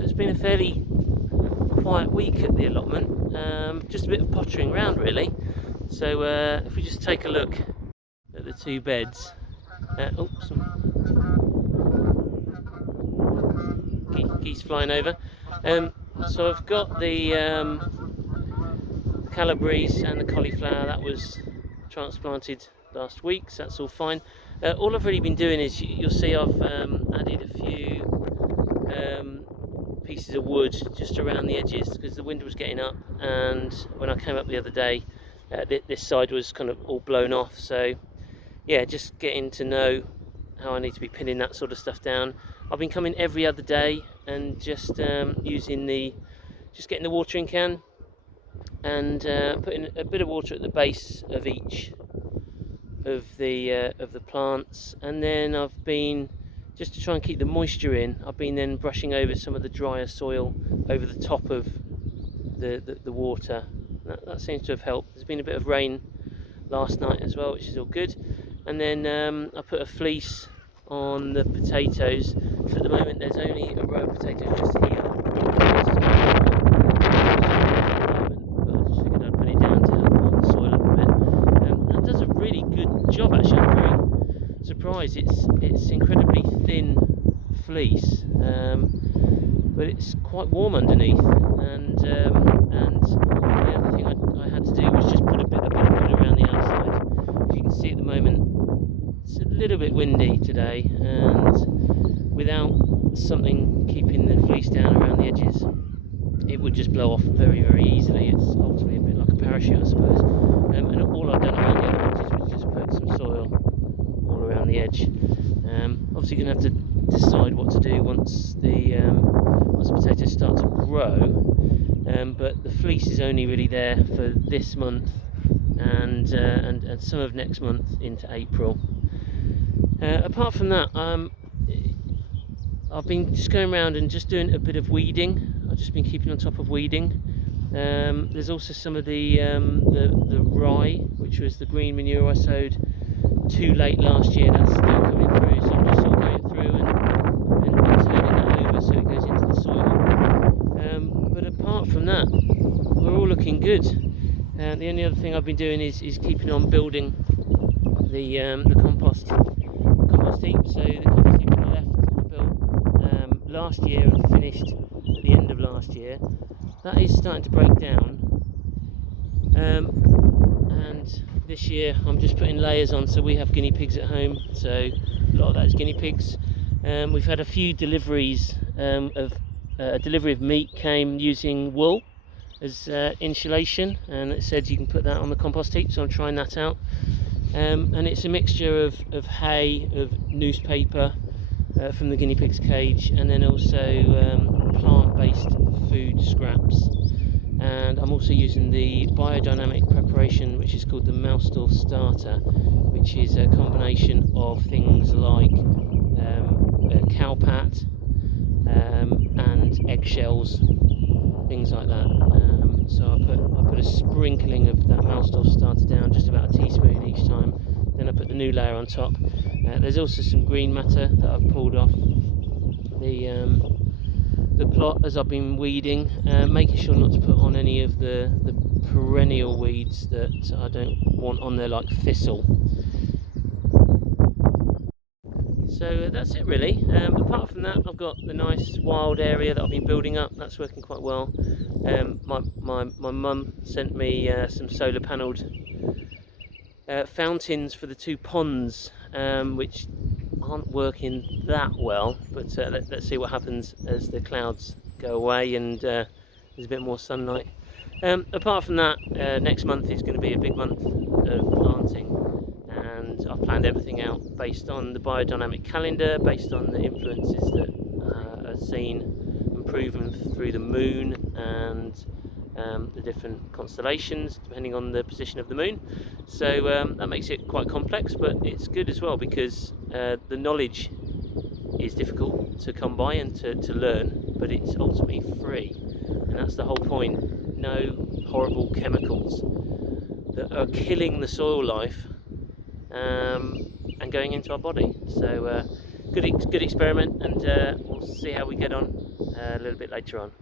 So it's been a fairly quiet week at the allotment, just a bit of pottering around really. So if we just take a look at the two beds, some geese flying over. So I've got the calabrese and the cauliflower that was transplanted last week, so that's all fine. All I've really been doing is, you'll see I've added a few pieces of wood just around the edges because the wind was getting up, and when I came up the other day this side was kind of all blown off. So yeah, just getting to know how I need to be pinning that sort of stuff down. I've been coming every other day and just getting the watering can and putting a bit of water at the base of each of the plants, and then I've been, just to try and keep the moisture in, I've been then brushing over some of the drier soil over the top of the water. That seems to have helped. There's been a bit of rain last night as well, which is all good. And then I put a fleece on the potatoes. So at the moment there's only a row of potatoes just here. Job actually. I'm very surprised. It's incredibly thin fleece, but it's quite warm underneath. And the other thing I had to do was just put a bit of wood around the outside. As you can see at the moment, it's a little bit windy today, and without something keeping the fleece down around the edges, it would just blow off very, very easily. It's ultimately a bit like a parachute, I suppose. And all I've done around the edges was just put some soil all around the edge. Obviously going to have to decide what to do once the potatoes start to grow, but the fleece is only really there for this month and some of next month into April. Apart from that, I've been just going around and just doing a bit of weeding. I've just been keeping on top of weeding. There's also some of the rye, which was the green manure I sowed too late last year. That's still coming through, so I'm just sort of going through and turning that over so it goes into the soil. But apart from that, we're all looking good. The only other thing I've been doing is keeping on building the compost heap. So the compost heap on the left I built last year and finished at the end of last year. That is starting to break down, and this year I'm just putting layers on. So we have guinea pigs at home, so a lot of that is guinea pigs. We've had a few deliveries of a delivery of meat came using wool as insulation, and it said you can put that on the compost heap, so I'm trying that out. And it's a mixture of hay, of newspaper from the guinea pig's cage, and then also plant-based food scraps. And I'm also using the biodynamic preparation, which is called the Mousestall starter, which is a combination of things like cow pat and eggshells, things like that. So I put a sprinkling of that Mousestall starter down, just about a teaspoon each time. Then I put the new layer on top. There's also some green matter that I've pulled off the plot as I've been weeding, making sure not to put on any of the perennial weeds that I don't want on there, like thistle. So that's it really. Apart from that, I've got the nice wild area that I've been building up. That's working quite well. My mum sent me some solar panelled fountains for the two ponds, which aren't working that well, but let's see what happens as the clouds go away and there's a bit more sunlight. Apart from that, next month is going to be a big month of planting, and I've planned everything out based on the biodynamic calendar, based on the influences that are seen and proven through the moon and the different constellations depending on the position of the moon. So that makes it quite complex, but it's good as well because the knowledge is difficult to come by and to learn, but it's ultimately free, and that's the whole point. No horrible chemicals that are killing the soil life and going into our body. So good experiment, and we'll see how we get on a little bit later on.